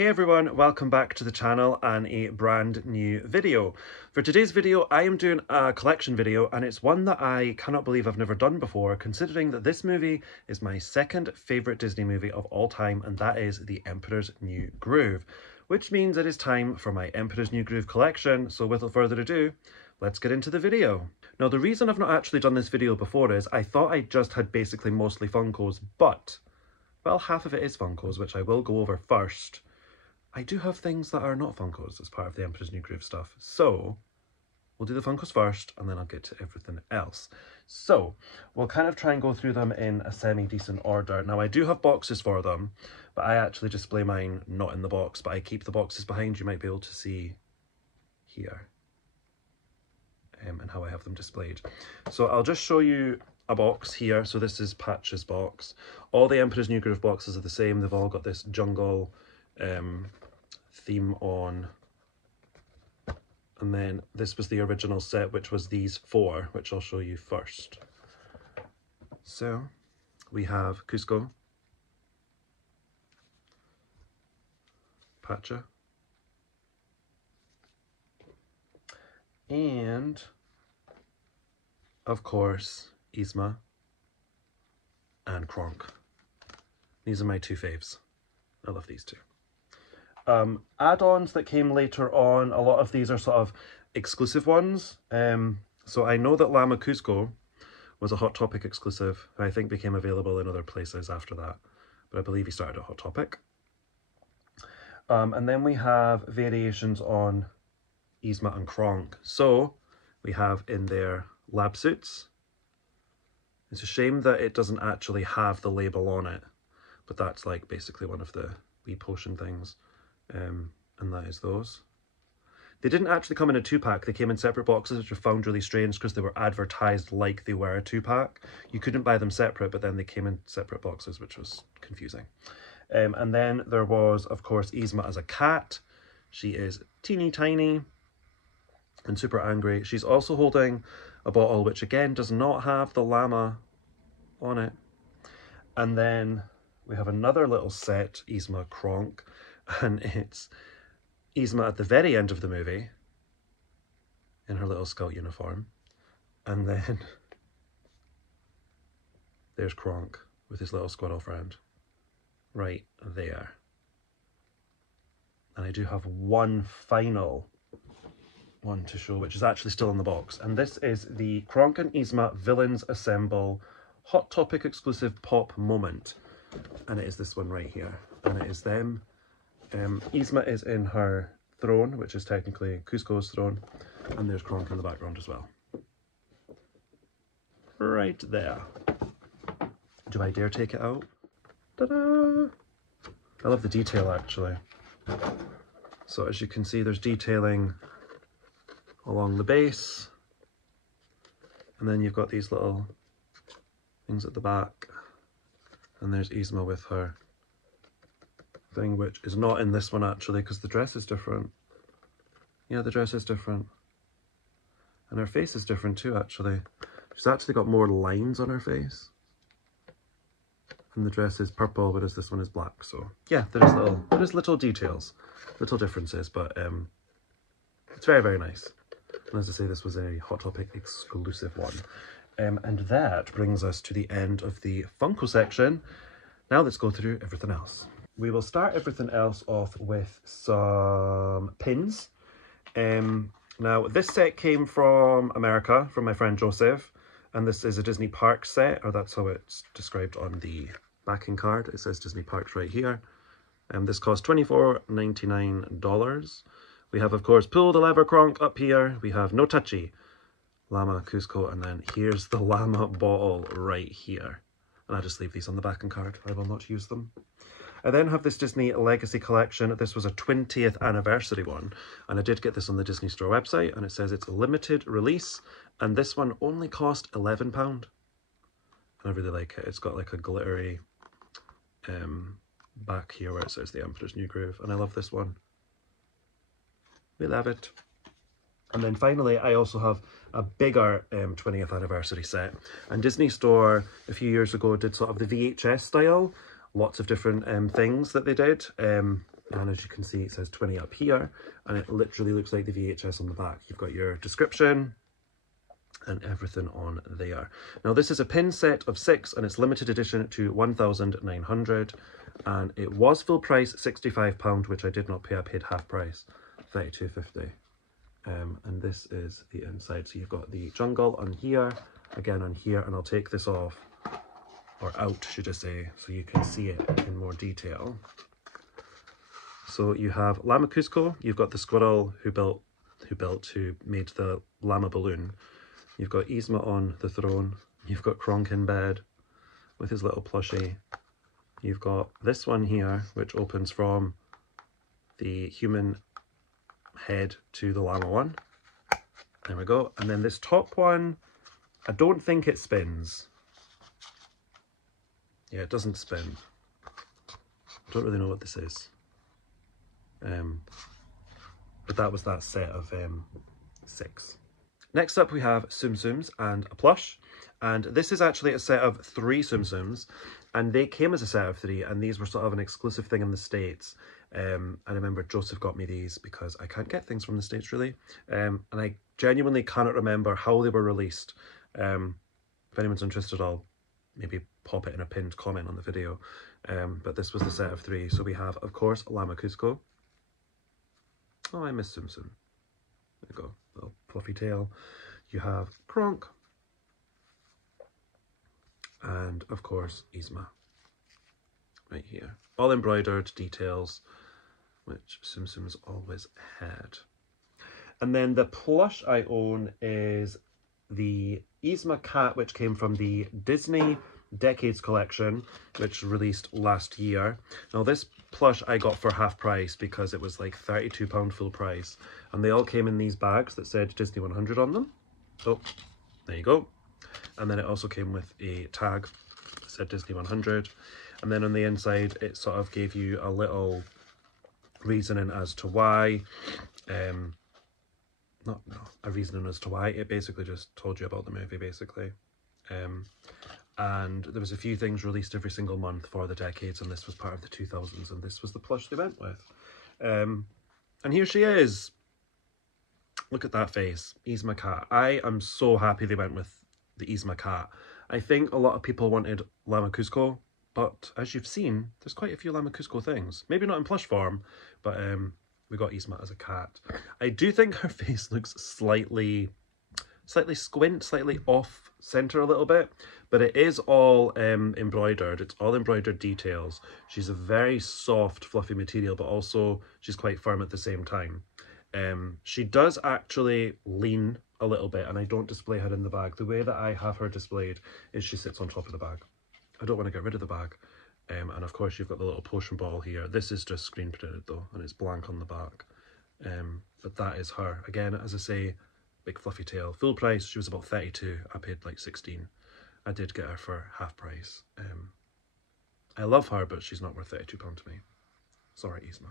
Hey everyone, welcome back to the channel and a brand new video. For today's video, I am doing a collection video and it's one that I cannot believe I've never done before, considering that this movie is my second favourite Disney movie of all time, and that is The Emperor's New Groove, which means it is time for my Emperor's New Groove collection. So without further ado, let's get into the video. Now, the reason I've not actually done this video before is I thought I just had basically mostly Funkos, but, well, half of it is Funkos, which I will go over first. I do have things that are not Funkos as part of the Emperor's New Groove stuff. So we'll do the Funkos first and then I'll get to everything else. So we'll kind of try and go through them in a semi-decent order. Now, I do have boxes for them, but I actually display mine not in the box, but I keep the boxes behind. You might be able to see here and how I have them displayed. So I'll just show you a box here. So this is Patch's box. All the Emperor's New Groove boxes are the same. They've all got this jungle theme on, and then this was the original set, which was these four, which I'll show you first. So we have Kuzco, Pacha, and of course Yzma and Kronk. These are my two faves. I love these two. Add-ons that came later on, a lot of these are sort of exclusive ones. So I know that Llama Kuzco was a Hot Topic exclusive, and I think became available in other places after that, but I believe he started at Hot Topic. And then we have variations on Yzma and Kronk. So we have in their lab suits. It's a shame that it doesn't actually have the label on it, but that's like basically one of the wee potion things. And that is those. They didn't actually come in a 2-pack, they came in separate boxes, which I found really strange because they were advertised like they were a 2-pack. You couldn't buy them separate, but then they came in separate boxes, which was confusing. And then there was, of course, Yzma as a cat. She is teeny tiny and super angry. She's also holding a bottle, which again does not have the llama on it. And then we have another little set, Yzma Kronk, and it's Yzma at the very end of the movie in her little scout uniform. And then there's Kronk with his little squirrel friend right there. And I do have one final one to show, which is actually still in the box. And this is the Kronk and Yzma Villains Assemble Hot Topic exclusive pop moment. And it is this one right here. And it is them. Yzma is in her throne, which is technically Kuzco's throne, and there's Kronk in the background as well. Right there. Do I dare take it out? Ta-da! I love the detail, actually. So as you can see, there's detailing along the base, and then you've got these little things at the back, and there's Yzma with her thing, which is not in this one actually because the dress is different. Yeah, the dress is different. And her face is different too, actually. She's actually got more lines on her face. And the dress is purple, whereas this one is black. So yeah, there is little details, little differences, but it's very, very nice. And as I say, this was a Hot Topic exclusive one. And that brings us to the end of the Funko section. Now let's go through everything else. We will start everything else off with some pins. Now, this set came from America, from my friend Joseph, and this is a Disney Parks set, or that's how it's described on the backing card. It says Disney Parks right here. This cost $24.99. We have, of course, Pull the Lever Kronk up here. We have No Touchy, Llama Kuzco, and then here's the llama bottle right here. And I just leave these on the backing card. I will not use them. I then have this Disney Legacy Collection. This was a 20th anniversary one, and I did get this on the Disney Store website, and it says it's a limited release, and this one only cost £11. And I really like it. It's got like a glittery back here where it says The Emperor's New Groove, and I love this one. We love it. And then finally, I also have a bigger 20th anniversary set, and Disney Store a few years ago did sort of the VHS style, lots of different things that they did. And as you can see, it says 20 up here, and it literally looks like the VHS on the back. You've got your description and everything on there. Now this is a pin set of 6, and it's limited edition to 1,900, and it was full price £65, which I did not pay. I paid half price, £32.50. And this is the inside. So you've got the jungle on here, again on here, and I'll take this off, or out should I say, so you can see it in more detail. So you have Llama Cusco, you've got the squirrel who made the llama balloon. You've got Yzma on the throne. You've got Kronk in bed with his little plushie. You've got this one here, which opens from the human head to the llama one. There we go. And then this top one, I don't think it spins. Yeah, it doesn't spin. I don't really know what this is. But that was that set of 6. Next up we have Tsum Tsums and a plush, and this is actually a set of 3 Tsum Tsums, and they came as a set of 3, and these were sort of an exclusive thing in the States. I remember Joseph got me these because I can't get things from the States really, and I genuinely cannot remember how they were released. If anyone's interested, I'll maybe pop it in a pinned comment on the video, but this was the set of 3. So we have, of course, Llama Cusco. Oh, I miss Tsum Tsum. There we go, little fluffy tail. You have Kronk, and of course Yzma, right here. All embroidered details, which Tsum Tsum's always had. And then the plush I own is the Yzma cat, which came from the Disney Decades collection, which released last year. Now this plush I got for half price because it was like £32 full price, and they all came in these bags that said Disney 100 on them. Oh, there you go. And then it also came with a tag that said Disney 100, and then on the inside it sort of gave you a little reasoning as to why. Not a reasoning as to why, it basically just told you about the movie basically. And there was a few things released every single month for the decades, and this was part of the 2000s, and this was the plush they went with. And here she is. Look at that face, Yzma cat. I am so happy they went with the Yzma cat. I think a lot of people wanted Llama Cusco, but as you've seen, there's quite a few Llama Cusco things. Maybe not in plush form, but we got Yzma as a cat. I do think her face looks slightly squint, slightly off center a little bit, but it is all embroidered. It's all embroidered details. She's a very soft, fluffy material, but also she's quite firm at the same time. She does actually lean a little bit, and I don't display her in the bag. The way that I have her displayed is she sits on top of the bag. I don't want to get rid of the bag. And of course you've got the little potion ball here. This is just screen printed though, and it's blank on the back. But that is her. Again, as I say, big fluffy tail. Full price, she was about 32. I paid like 16. I did get her for half price. I love her, but she's not worth £32 to me. Sorry, Yzma.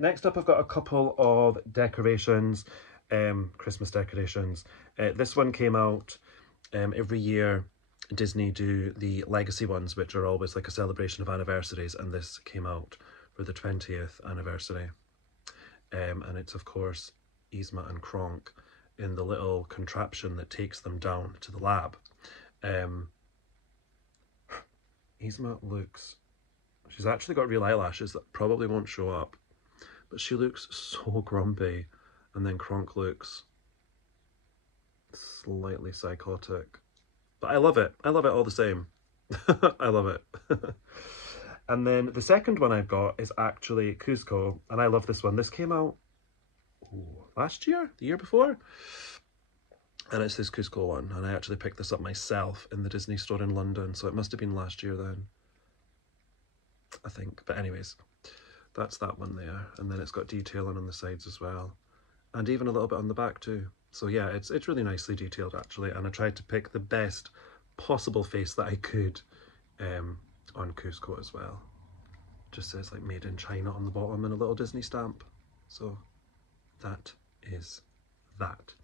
Next up, I've got a couple of decorations, Christmas decorations. This one came out every year. Disney do the legacy ones, which are always like a celebration of anniversaries, and this came out for the 20th anniversary. And it's of course Yzma and Kronk in the little contraption that takes them down to the lab. Yzma looks, she's actually got real eyelashes that probably won't show up, but she looks so grumpy, and then Kronk looks slightly psychotic. But I love it. I love it all the same. I love it. And then the second one I've got is actually Cusco, and I love this one. This came out last year, the year before, and it's this Cusco one, and I actually picked this up myself in the Disney store in London, so it must have been last year then, I think. But anyways, that's that one there, and then it's got detailing on the sides as well, and even a little bit on the back too. So yeah, it's really nicely detailed actually, and I tried to pick the best possible face that I could on Cusco as well. Just says like made in China on the bottom and a little Disney stamp. So that is that.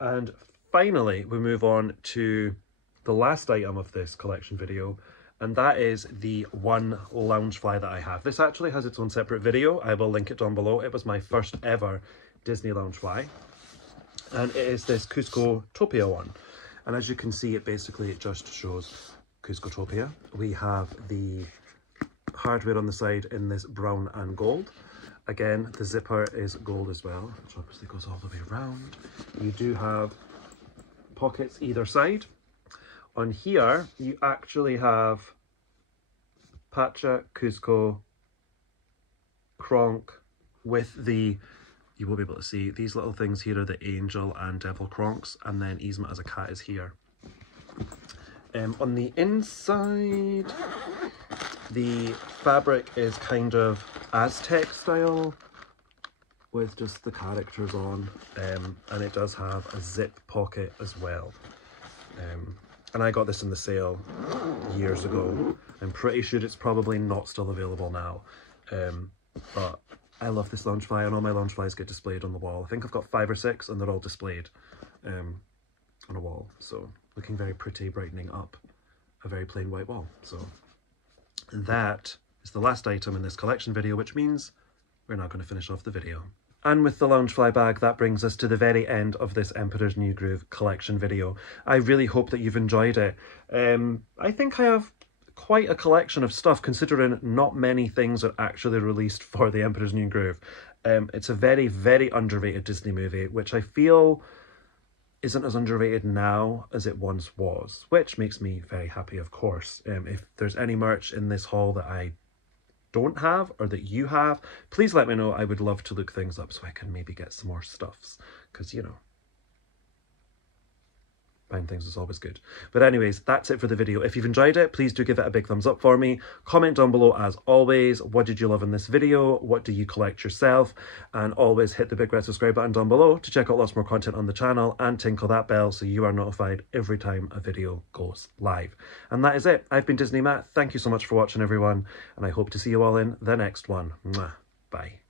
And finally we move on to the last item of this collection video, and that is the one Loungefly that I have. This actually has its own separate video. I will link it down below. It was my first ever Disney Loungefly, and it is this Cuscotopia one. And as you can see, it just shows Cuscotopia. We have the hardware on the side in this brown and gold. Again, the zipper is gold as well, which obviously goes all the way around. You do have pockets either side. On here, you actually have Pacha, Cusco, Kronk with the, you will be able to see, these little things here are the angel and devil Kronks, and then Yzma as a cat is here. On the inside, the fabric is kind of Aztec style with just the characters on, and it does have a zip pocket as well. And I got this in the sale years ago. I'm pretty sure it's probably not still available now. But I love this Loungefly, and all my Loungeflies get displayed on the wall. I think I've got 5 or 6 and they're all displayed on a wall. So looking very pretty, brightening up a very plain white wall. So that is the last item in this collection video, which means we're now going to finish off the video. And with the Loungefly bag, that brings us to the very end of this Emperor's New Groove collection video. I really hope that you've enjoyed it. I think I have quite a collection of stuff, considering not many things are actually released for the Emperor's New Groove. It's a very, very underrated Disney movie, which I feel isn't as underrated now as it once was, which makes me very happy, of course. If there's any merch in this haul that I don't have or that you have, please let me know. I would love to look things up so I can maybe get some more stuffs, because, you know, buying things is always good. But anyways, that's it for the video. If you've enjoyed it, please do give it a big thumbs up for me. Comment down below as always. What did you love in this video? What do you collect yourself? And always hit the big red subscribe button down below to check out lots more content on the channel, and tinkle that bell so you are notified every time a video goes live. And that is it. I've been Disney Matt. Thank you so much for watching, everyone, and I hope to see you all in the next one. Mwah. Bye.